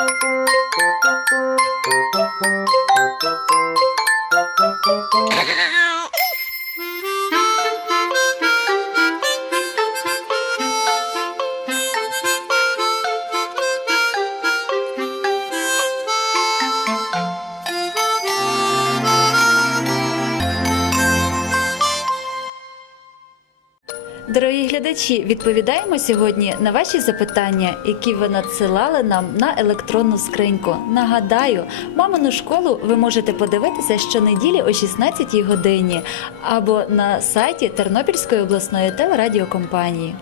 Thank you. Глядачі, відповідаємо сьогодні на ваші запитання, які ви надсилали нам на електронну скриньку. Нагадаю, мамину школу ви можете подивитися щонеділі о 16 годині або на сайті Тернопільської обласної телерадіокомпанії.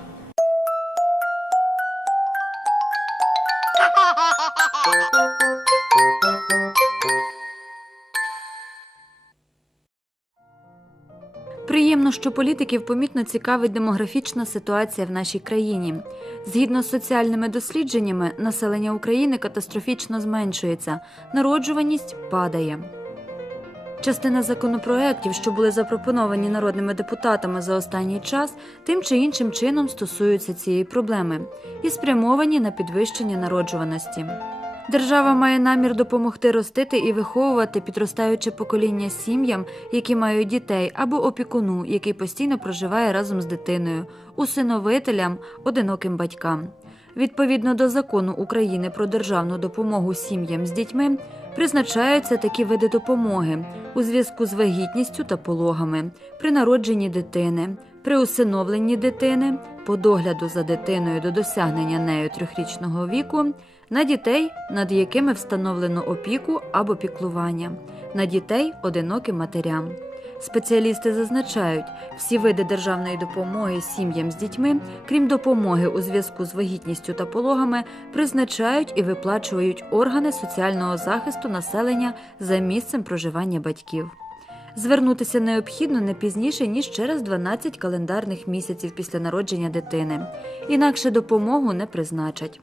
Приємно, що політиків помітно цікавить демографічна ситуація в нашій країні. Згідно з соціальними дослідженнями, населення України катастрофічно зменшується, народжуваність падає. Частина законопроєктів, що були запропоновані народними депутатами за останній час, тим чи іншим чином стосуються цієї проблеми і спрямовані на підвищення народжуваності. Держава має намір допомогти ростити і виховувати підростаюче покоління сім'ям, які мають дітей, або опікуну, який постійно проживає разом з дитиною, усиновителям, одиноким батькам. Відповідно до закону України про державну допомогу сім'ям з дітьми призначаються такі види допомоги у зв'язку з вагітністю та пологами, при народженні дитини, при усиновленні дитини, по догляду за дитиною до досягнення нею трьохрічного віку, на дітей, над якими встановлено опіку або піклування, на дітей одиноким матерям. Спеціалісти зазначають, всі види державної допомоги сім'ям з дітьми, крім допомоги у зв'язку з вагітністю та пологами, призначають і виплачують органи соціального захисту населення за місцем проживання батьків. Звернутися необхідно не пізніше ніж через 12 календарних місяців після народження дитини, інакше допомогу не призначать.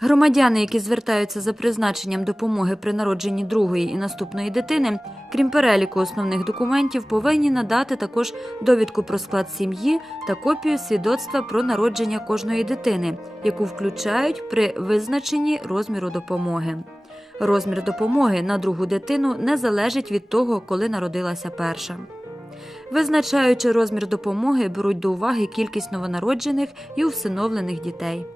Громадяни, які звертаються за призначенням допомоги при народженні другої і наступної дитини, крім переліку основних документів, повинні надати також довідку про склад сім'ї та копію свідоцтва про народження кожної дитини, яку включають при визначенні розміру допомоги. Розмір допомоги на другу дитину не залежить від того, коли народилася перша. Визначаючи розмір допомоги, беруть до уваги кількість новонароджених і усиновлених дітей.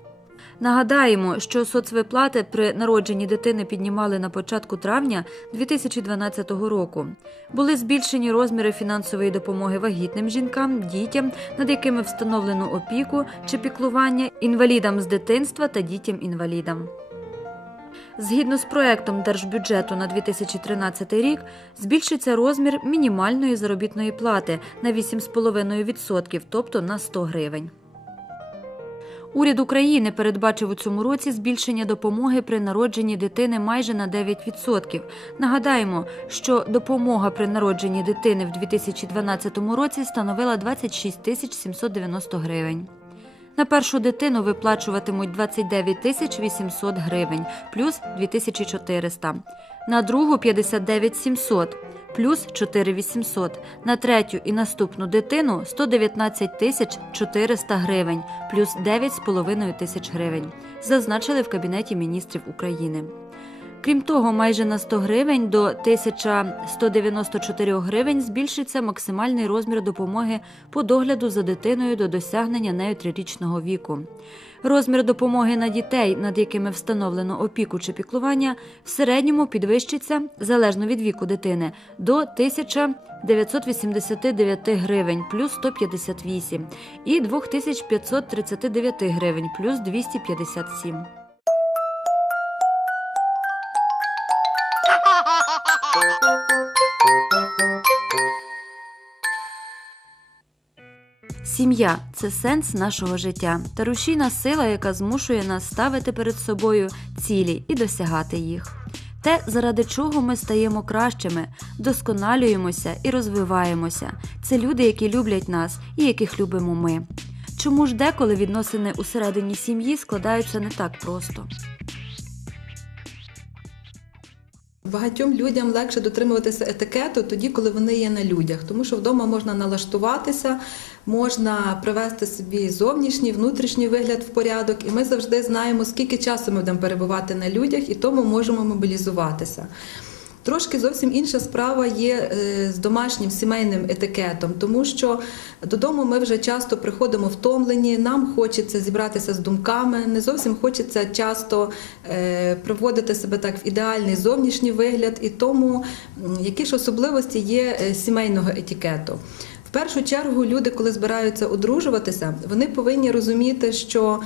Нагадаємо, що соцвиплати при народженні дитини піднімали на початку травня 2012 року. Були збільшені розміри фінансової допомоги вагітним жінкам, дітям, над якими встановлено опіку чи піклування, інвалідам з дитинства та дітям-інвалідам. Згідно з проектом держбюджету на 2013 рік збільшиться розмір мінімальної заробітної плати на 8,5%, тобто на 100 гривень. Уряд України передбачив у цьому році збільшення допомоги при народженні дитини майже на 9%. Нагадаємо, що допомога при народженні дитини в 2012 році становила 26 тисяч 790 гривень. На першу дитину виплачуватимуть 29 тисяч 800 гривень плюс 2400, на другу 59 700 плюс 4800, на третю і наступну дитину 119 тисяч 400 гривень плюс 9,5 тисяч гривень, зазначили в Кабінеті міністрів України. Крім того, майже на 100 гривень до 1194 гривень збільшиться максимальний розмір допомоги по догляду за дитиною до досягнення нею трирічного віку. Розмір допомоги на дітей, над якими встановлено опіку чи піклування, в середньому підвищиться залежно від віку дитини до 1989 гривень плюс 158 і 2539 гривень плюс 257. Сім'я це сенс нашого життя та рушійна сила, яка змушує нас ставити перед собою цілі і досягати їх. Те, заради чого ми стаємо кращими, досконалюємося і розвиваємося. Це люди, які люблять нас і яких любимо ми. Чому ж деколи відносини усередині сім'ї складаються не так просто? Багатьом людям легше дотримуватися етикету тоді, коли вони є на людях, тому що вдома можна налаштуватися, можна привести собі зовнішній, внутрішній вигляд в порядок, і ми завжди знаємо, скільки часу ми будемо перебувати на людях, і тому можемо мобілізуватися. Трошки зовсім інша справа є е, з домашнім сімейним етикетом, тому що додому ми вже часто приходимо втомлені, нам хочеться зібратися з думками, не зовсім хочеться часто е, приводити себе так в ідеальний зовнішній вигляд, і тому які ж особливості є е, сімейного етикету. В першу чергу люди, коли збираються одружуватися, вони повинні розуміти, що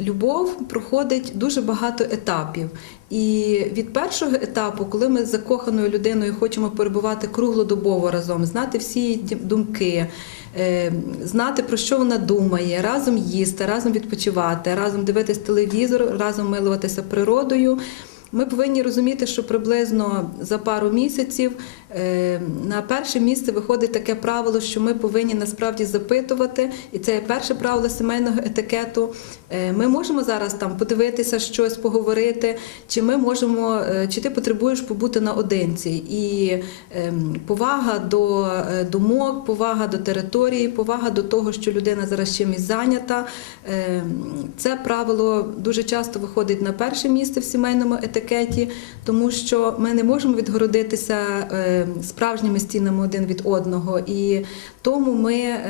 любов проходить дуже багато етапів. І від першого етапу, коли ми з закоханою людиною хочемо перебувати круглодобово разом, знати всі її думки, е, знати про що вона думає, разом їсти, разом відпочивати, разом дивитись телевізор, разом милуватися природою. Ми повинні розуміти, що приблизно за пару місяців на перше місце виходить таке правило, що ми повинні насправді запитувати, і це перше правило сімейного етикету. Е, Ми можемо зараз там подивитися щось, поговорити, чи ми можемо, е, чи ти потребуєш побути наодинці. І ем, повага до е, думок, повага до території, повага до того, що людина зараз чимось зайнята. Це правило дуже часто виходить на перше місце в сімейному етикеті, тому що ми не можемо відгородитися е, справжніми стінами один від одного. І тому ми.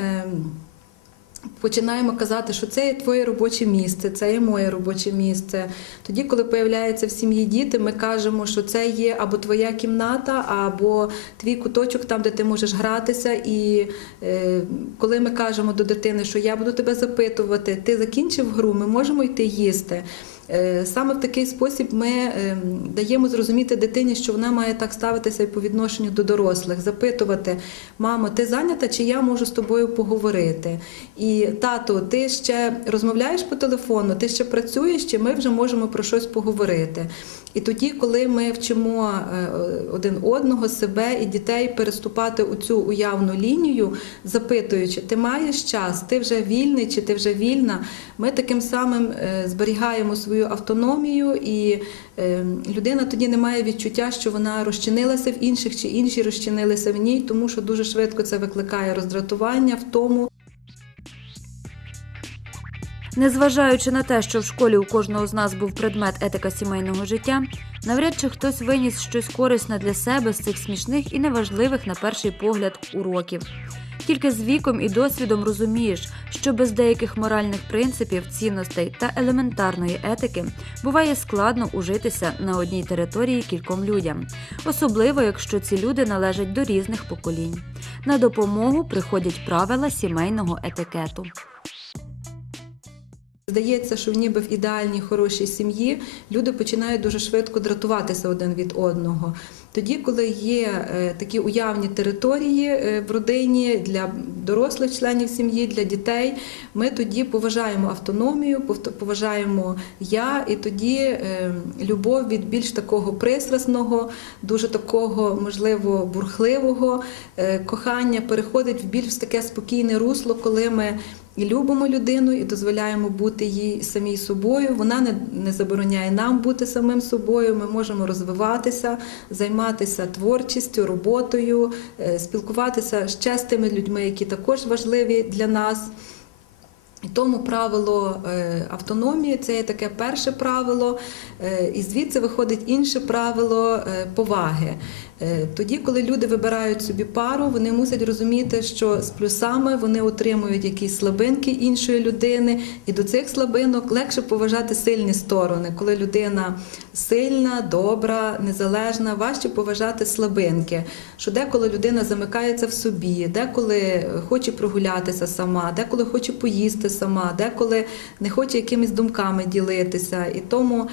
Починаємо казати, що це є твоє робоче місце, це є моє робоче місце. Тоді, коли появляються в сім'ї діти, ми кажемо, що це є або твоя кімната, або твій куточок, там, де ти можеш гратися. І е, коли ми кажемо до дитини, що я буду тебе запитувати, ти закінчив гру, ми можемо йти їсти. Е, Саме в такий спосіб ми е, даємо зрозуміти дитині, що вона має так ставитися і по відношенню до дорослих, запитувати: мамо, ти зайнята, чи я можу з тобою поговорити? І тато, ти ще розмовляєш по телефону, ти ще працюєш, чи ми вже можемо про щось поговорити? І тоді, коли ми вчимо е, один одного, себе і дітей переступати у цю уявну лінію, запитуючи, ти маєш час, ти вже вільний чи ти вже вільна, ми таким самим е, зберігаємо свою автономію, і е, людина тоді не має відчуття, що вона розчинилася в інших чи інші розчинилися в ній, тому що дуже швидко це викликає роздратування в тому. Незважаючи на те, що в школі у кожного з нас був предмет етика сімейного життя, навряд чи хтось виніс щось корисне для себе з цих смішних і неважливих на перший погляд уроків. Тільки з віком і досвідом розумієш, що без деяких моральних принципів, цінностей та елементарної етики буває складно ужитися на одній території кільком людям, особливо якщо ці люди належать до різних поколінь. На допомогу приходять правила сімейного етикету. Здається, що ніби в ідеальній хорошій сім'ї люди починають дуже швидко дратуватися один від одного. Тоді, коли є е, такі уявні території е, в родині для дорослих членів сім'ї, для дітей, ми тоді поважаємо автономію, пов- поважаємо я, і тоді е, любов від більш такого пристрасного, дуже такого, можливо, бурхливого кохання переходить в більш таке спокійне русло, коли ми і любимо людину, і дозволяємо бути їй самій собою. Вона не, не забороняє нам бути самим собою. Ми можемо розвиватися, займатися творчістю, роботою, е, спілкуватися ще з тими людьми, які також важливі для нас. І тому правило е, автономії це є таке перше правило, е, і звідси виходить інше правило поваги. Е, Тоді, коли люди вибирають собі пару, вони мусять розуміти, що з плюсами вони отримують якісь слабинки іншої людини, і до цих слабинок легше поважати сильні сторони. Коли людина сильна, добра, незалежна, важче поважати слабинки. Що деколи людина замикається в собі, деколи хоче прогулятися сама, деколи хоче поїсти сама, деколи не хоче якимись думками ділитися. І тому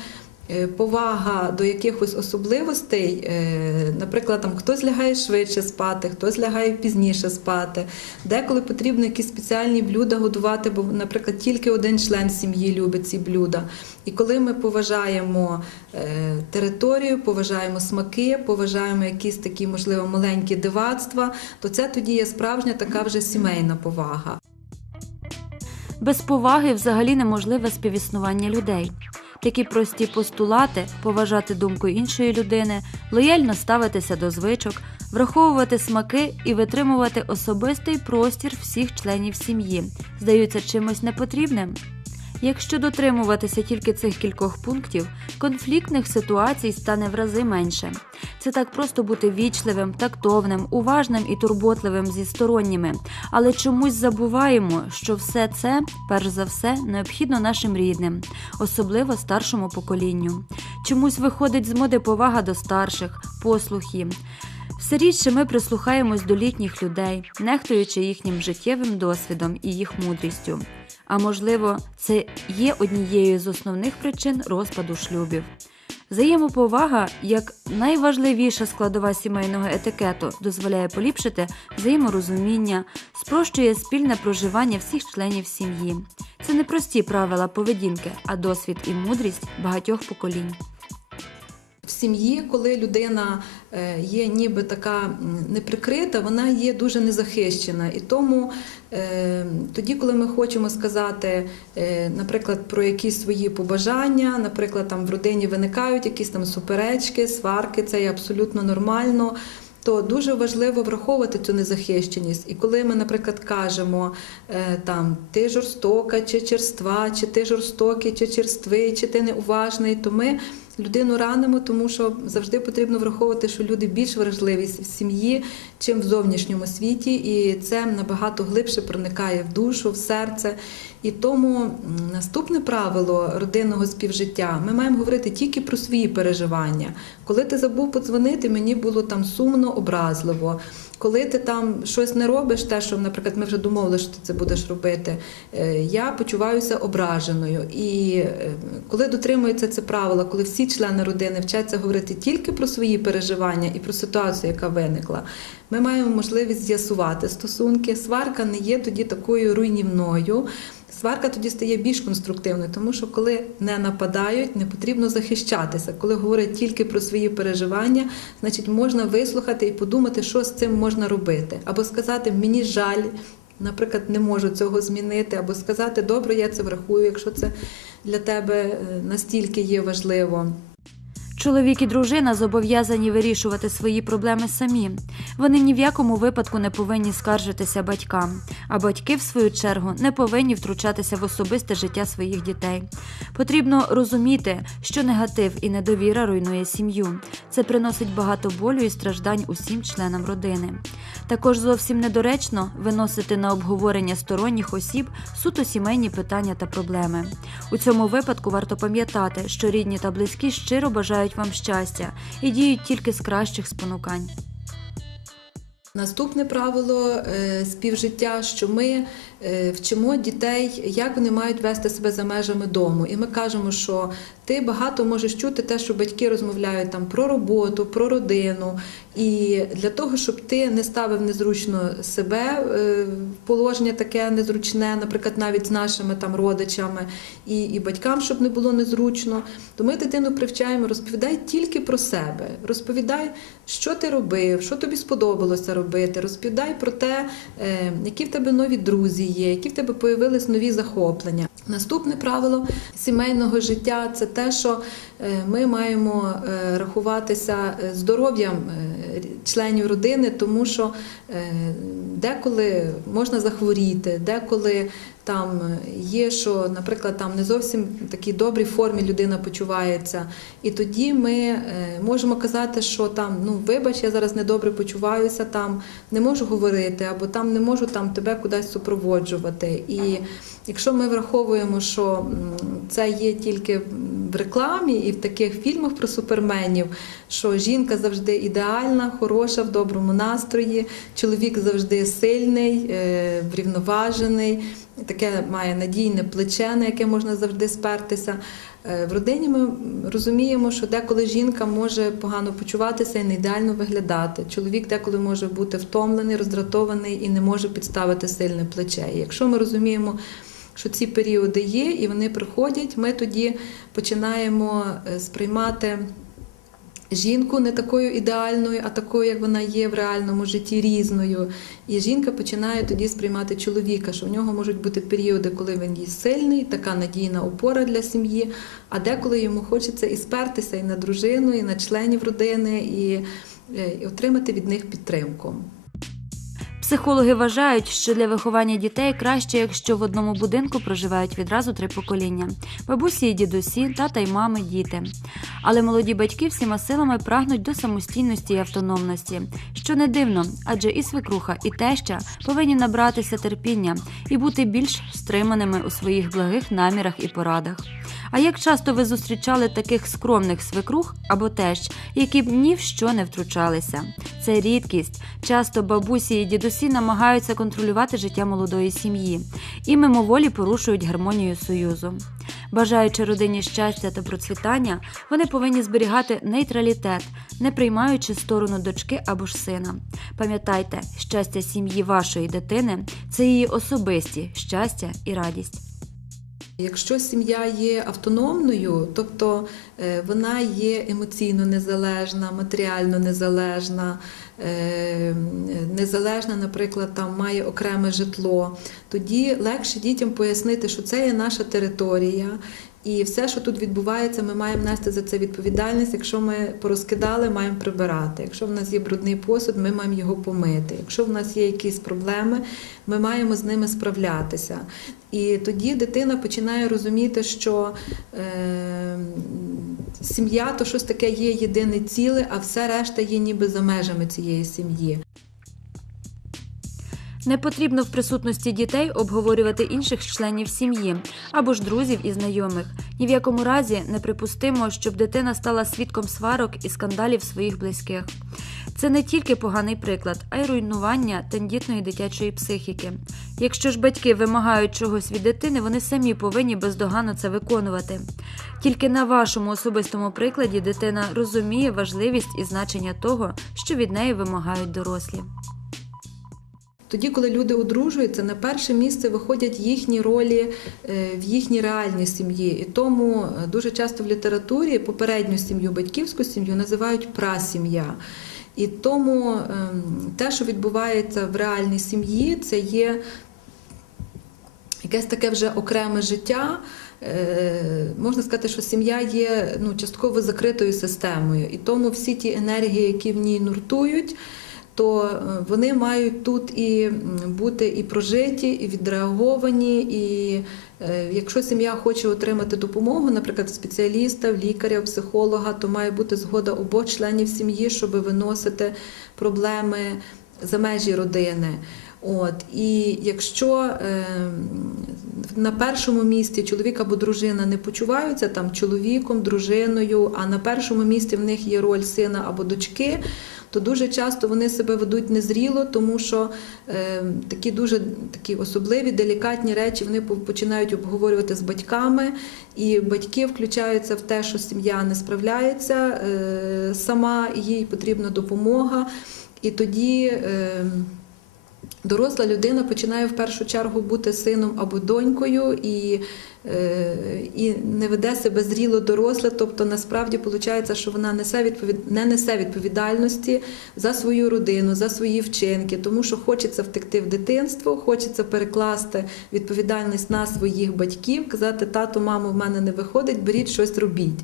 повага до якихось особливостей, е, наприклад, там хтось лягає швидше спати, хтось лягає пізніше спати. Деколи потрібно якісь спеціальні блюда годувати, бо, наприклад, тільки один член сім'ї любить ці блюда. І коли ми поважаємо е, територію, поважаємо смаки, поважаємо якісь такі, можливо, маленькі дивацтва, то це тоді є справжня така вже сімейна повага. Без поваги взагалі неможливе співіснування людей. Такі прості постулати поважати думку іншої людини, лояльно ставитися до звичок, враховувати смаки і витримувати особистий простір всіх членів сім'ї здаються чимось непотрібним. Якщо дотримуватися тільки цих кількох пунктів, конфліктних ситуацій стане в рази менше. Це так просто бути вічливим, тактовним, уважним і турботливим зі сторонніми, але чомусь забуваємо, що все це, перш за все, необхідно нашим рідним, особливо старшому поколінню. Чомусь виходить з моди повага до старших, послухи. Все рідше ми прислухаємось до літніх людей, нехтуючи їхнім життєвим досвідом і їх мудрістю. А можливо, це є однією з основних причин розпаду шлюбів. Взаємоповага як найважливіша складова сімейного етикету дозволяє поліпшити взаєморозуміння, спрощує спільне проживання всіх членів сім'ї. Це не прості правила поведінки, а досвід і мудрість багатьох поколінь. В сім'ї, коли людина е, є ніби така неприкрита, вона є дуже незахищена. І тому е, тоді, коли ми хочемо сказати, е, наприклад, про якісь свої побажання, наприклад, там в родині виникають якісь там суперечки, сварки, це є абсолютно нормально. То дуже важливо враховувати цю незахищеність. І коли ми, наприклад, кажемо там ти жорстока чи черства, чи ти жорстокий, чи черствий, чи ти неуважний, то ми людину ранимо, тому що завжди потрібно враховувати, що люди більш вражливі в сім'ї, чим в зовнішньому світі, і це набагато глибше проникає в душу, в серце. І тому наступне правило родинного співжиття ми маємо говорити тільки про свої переживання. Коли ти забув подзвонити, мені було там сумно, образливо. Коли ти там щось не робиш, те, що, наприклад, ми вже домовили, що ти це будеш робити, е, я почуваюся ображеною. І е, коли дотримується це правило, коли всі члени родини вчаться говорити тільки про свої переживання і про ситуацію, яка виникла, ми маємо можливість з'ясувати стосунки. Сварка не є тоді такою руйнівною. Сварка тоді стає більш конструктивною, тому що коли не нападають, не потрібно захищатися. Коли говорять тільки про свої переживання, значить можна вислухати і подумати, що з цим можна робити, або сказати Мені жаль. Наприклад, не можу цього змінити, або сказати добре, я це врахую, якщо це для тебе е, настільки є важливо. Чоловік і дружина зобов'язані вирішувати свої проблеми самі. Вони ні в якому випадку не повинні скаржитися батькам, а батьки, в свою чергу, не повинні втручатися в особисте життя своїх дітей. Потрібно розуміти, що негатив і недовіра руйнує сім'ю. Це приносить багато болю і страждань усім членам родини. Також зовсім недоречно виносити на обговорення сторонніх осіб суто сімейні питання та проблеми. У цьому випадку варто пам'ятати, що рідні та близькі щиро бажають вам щастя і діють тільки з кращих спонукань. Наступне правило е, співжиття, що ми е, вчимо дітей, як вони мають вести себе за межами дому. І ми кажемо, що ти багато можеш чути те, що батьки розмовляють там про роботу, про родину. І для того, щоб ти не ставив незручно себе е, в положення таке незручне, наприклад, навіть з нашими там родичами і, і батькам, щоб не було незручно, то ми дитину привчаємо, розповідай тільки про себе, розповідай, що ти робив, що тобі сподобалося робити, розповідай про те, е, які в тебе нові друзі є, які в тебе появились нові захоплення. Наступне правило сімейного життя це те, що е, ми маємо е, рахуватися е, здоров'ям членів родини, тому що деколи можна захворіти, деколи там є, що, наприклад, там не зовсім в такій добрій формі людина почувається. І тоді ми можемо казати, що там, ну вибач, я зараз недобре почуваюся, там не можу говорити, або там не можу там тебе кудись супроводжувати. І якщо ми враховуємо, що це є тільки в рекламі і в таких фільмах про суперменів, що жінка завжди ідеальна, хороша, в доброму настрої, чоловік завжди сильний, е, врівноважений, таке має надійне плече, на яке можна завжди спертися. Е, В родині ми розуміємо, що деколи жінка може погано почуватися і не ідеально виглядати. Чоловік деколи може бути втомлений, роздратований і не може підставити сильне плече. І якщо ми розуміємо, що ці періоди є і вони приходять, ми тоді починаємо е, сприймати жінку не такою ідеальною, а такою, як вона є в реальному житті, різною. І жінка починає тоді сприймати чоловіка, що в нього можуть бути періоди, коли він є сильний, така надійна опора для сім'ї, а деколи йому хочеться і спертися і на дружину, і на членів родини, і, е, і отримати від них підтримку. Психологи вважають, що для виховання дітей краще, якщо в одному будинку проживають відразу три покоління: бабусі і дідусі, тата й мами, діти. Але молоді батьки всіма силами прагнуть до самостійності і автономності, що не дивно, адже і свекруха, і теща повинні набратися терпіння і бути більш стриманими у своїх благих намірах і порадах. А як часто ви зустрічали таких скромних свекрух або тещ, які б ні в що не втручалися? Це рідкість. Часто бабусі і дідусі намагаються контролювати життя молодої сім'ї і мимоволі порушують гармонію союзу. Бажаючи родині щастя та процвітання, вони повинні зберігати нейтралітет, не приймаючи сторону дочки або ж сина. Пам'ятайте, щастя сім'ї вашої дитини це її особисті щастя і радість. Якщо сім'я є автономною, тобто е, вона є емоційно незалежна, матеріально незалежна, е, незалежна, наприклад, там має окреме житло, тоді легше дітям пояснити, що це є наша територія. І все, що тут відбувається, ми маємо нести за це відповідальність. Якщо ми порозкидали, маємо прибирати. Якщо в нас є брудний посуд, ми маємо його помити. Якщо в нас є якісь проблеми, ми маємо з ними справлятися. І тоді дитина починає розуміти, що е, сім'я то щось таке є єдине ціле, а все решта є ніби за межами цієї сім'ї. Не потрібно в присутності дітей обговорювати інших членів сім'ї або ж друзів і знайомих. Ні в якому разі неприпустимо, щоб дитина стала свідком сварок і скандалів своїх близьких. Це не тільки поганий приклад, а й руйнування тендітної дитячої психіки. Якщо ж батьки вимагають чогось від дитини, вони самі повинні бездоганно це виконувати. Тільки на вашому особистому прикладі дитина розуміє важливість і значення того, що від неї вимагають дорослі. Тоді, коли люди одружуються, на перше місце виходять їхні ролі е, в їхній реальній сім'ї. І тому е, дуже часто в літературі попередню сім'ю, батьківську сім'ю називають прасім'я. І тому ем, те, що відбувається в реальній сім'ї, це є якесь таке вже окреме життя. Е, Можна сказати, що сім'я є ну, частково закритою системою, і тому всі ті енергії, які в ній нуртують, то е, вони мають тут і бути і прожиті, і відреаговані. І е, якщо сім'я хоче отримати допомогу, наприклад, спеціаліста, лікаря, психолога, то має бути згода обох членів сім'ї, щоб виносити проблеми за межі родини. От і якщо е, на першому місці чоловік або дружина не почуваються там чоловіком, дружиною, а на першому місці в них є роль сина або дочки, то дуже часто вони себе ведуть незріло, тому що е, такі дуже такі особливі, делікатні речі вони починають обговорювати з батьками, і батьки включаються в те, що сім'я не справляється е, сама, їй потрібна допомога. І тоді. Е, Доросла людина починає в першу чергу бути сином або донькою і, е, і не веде себе зріло доросле, тобто насправді виходить, що вона несе відповід... не несе відповідальності за свою родину, за свої вчинки, тому що хочеться втекти в дитинство, хочеться перекласти відповідальність на своїх батьків, казати, тато, мамо, в мене не виходить, беріть щось робіть.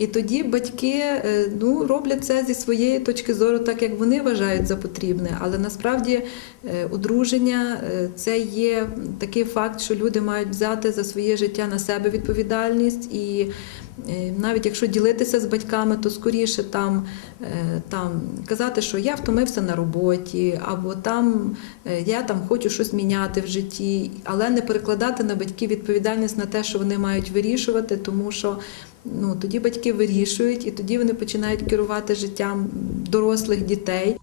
І тоді батьки е, ну, роблять це зі своєї точки зору, так як вони вважають за потрібне. Але насправді е, одруження е, це є такий факт, що люди мають взяти за своє життя на себе відповідальність. І навіть якщо ділитися з батьками, то скоріше там, там казати, що я втомився на роботі, або там я там хочу щось міняти в житті, але не перекладати на батьків відповідальність на те, що вони мають вирішувати, тому що ну, тоді батьки вирішують, і тоді вони починають керувати життям дорослих дітей.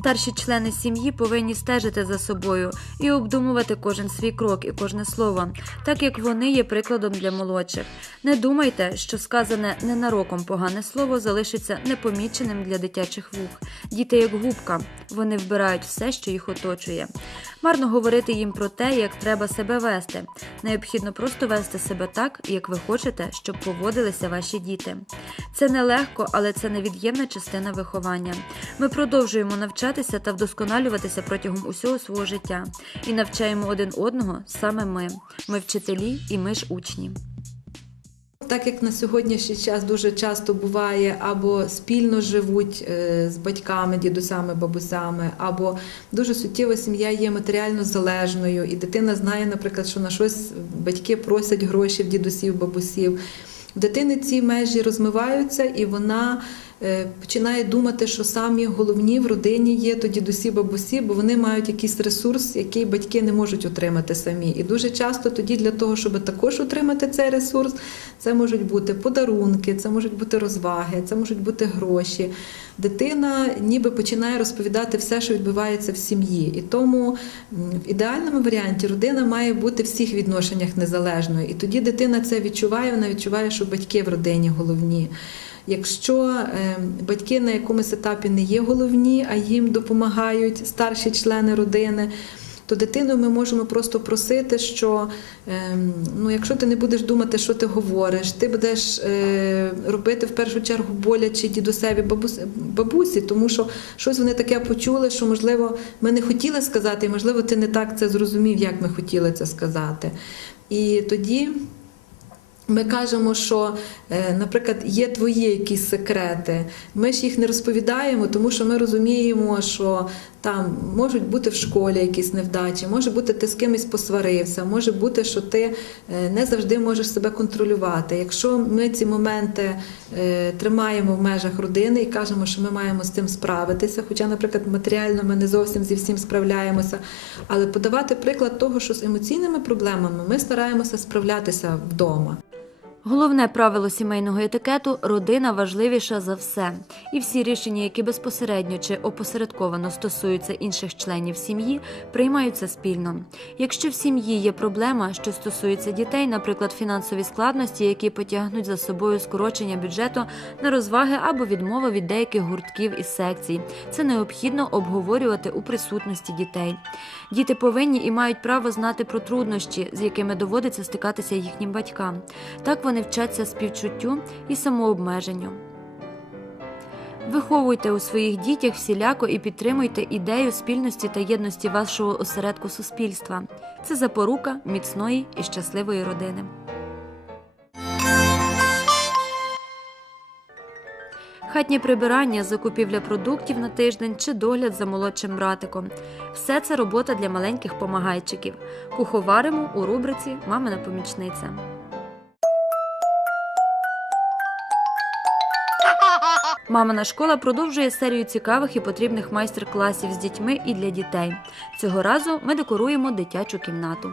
Старші члени сім'ї повинні стежити за собою і обдумувати кожен свій крок і кожне слово, так як вони є прикладом для молодших. Не думайте, що сказане ненароком погане слово залишиться непоміченим для дитячих вух. Діти як губка, вони вбирають все, що їх оточує. Марно говорити їм про те, як треба себе вести. Необхідно просто вести себе так, як ви хочете, щоб поводилися ваші діти. Це нелегко, але це невід'ємна частина виховання. Ми продовжуємо навчатися та вдосконалюватися протягом усього свого життя і навчаємо один одного саме ми. Ми вчителі і ми ж учні. Так як на сьогоднішній час дуже часто буває, або спільно живуть е, з батьками, дідусями, бабусями, або дуже суттєва сім'я є матеріально залежною, і дитина знає, наприклад, що на щось батьки просять гроші в дідусів, бабусів. В дитини ці межі розмиваються, і вона починає думати, що самі головні в родині є то дідусі, бабусі, бо вони мають якийсь ресурс, який батьки не можуть отримати самі. І дуже часто тоді для того, щоб також отримати цей ресурс, це можуть бути подарунки, це можуть бути розваги, це можуть бути гроші. Дитина ніби починає розповідати все, що відбувається в сім'ї. І тому в ідеальному варіанті родина має бути в всіх відношеннях незалежною. І тоді дитина це відчуває, вона відчуває, що батьки в родині головні. Якщо е, батьки на якомусь етапі не є головні, а їм допомагають старші члени родини, то дитину ми можемо просто просити, що ем, ну, якщо ти не будеш думати, що ти говориш, ти будеш е, робити в першу чергу боляче дідусеві бабус, бабусі, тому що щось вони таке почули, що можливо ми не хотіли сказати, і можливо ти не так це зрозумів, як ми хотіли це сказати. І тоді. Ми кажемо, що, е, наприклад, є твої якісь секрети. Ми ж їх не розповідаємо, тому що ми розуміємо, що там можуть бути в школі якісь невдачі, може бути, ти з кимось посварився, може бути, що ти е, не завжди можеш себе контролювати. Якщо ми ці моменти е, тримаємо в межах родини і кажемо, що ми маємо з цим справитися, хоча, наприклад, матеріально ми не зовсім зі всім справляємося, але подавати приклад того, що з емоційними проблемами ми стараємося справлятися вдома. Головне правило сімейного етикету родина важливіша за все. І всі рішення, які безпосередньо чи опосередковано стосуються інших членів сім'ї, приймаються спільно. Якщо в сім'ї є проблема, що стосується дітей, наприклад, фінансові складності, які потягнуть за собою скорочення бюджету на розваги або відмова від деяких гуртків і секцій, це необхідно обговорювати у присутності дітей. Діти повинні і мають право знати про труднощі, з якими доводиться стикатися їхнім батькам. Так вони вчаться співчуттю і самообмеженню. Виховуйте у своїх дітях всіляко і підтримуйте ідею спільності та єдності вашого осередку суспільства. Це запорука міцної і щасливої родини. Хатнє прибирання, закупівля продуктів на тиждень чи догляд за молодшим братиком все це робота для маленьких помагайчиків. Куховаримо у рубриці Мамина помічниця. Мамина школа продовжує серію цікавих і потрібних майстер-класів з дітьми і для дітей. Цього разу ми декоруємо дитячу кімнату.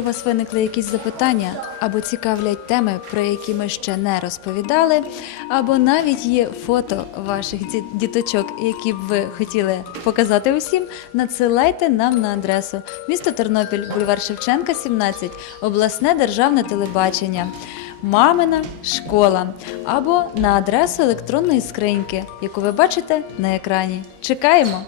У вас виникли якісь запитання або цікавлять теми, про які ми ще не розповідали, або навіть є фото ваших діточок, які б ви хотіли показати усім, надсилайте нам на адресу місто Тернопіль, бульвар Шевченка, 17, обласне державне телебачення. Мамина школа або на адресу електронної скриньки, яку ви бачите на екрані. Чекаємо!